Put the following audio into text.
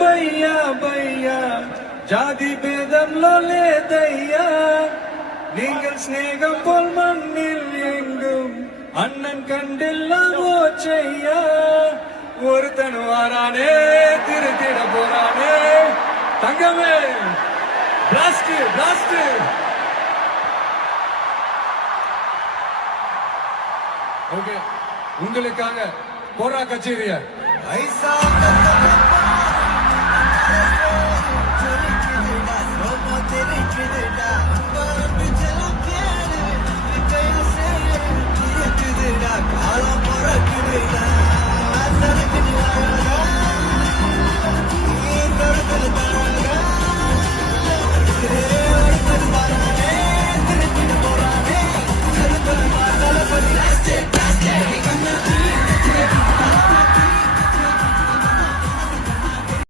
భయ్యా భయ్యా ஜாதி பேதம்லோ லேதையா நீங்கள் சிநேகம் போல் மண்ணில் எங்கும் அண்ணன் கண்டெல்லாம் ஓச்சையா ஒருத்தன் வாரானே திருத்திட போறானே தங்கமே பிளாஸ்ட் பிளாஸ்ட் ஓகே உங்களுக்காக போரா கச்சேரிய ஐசா I'm not a good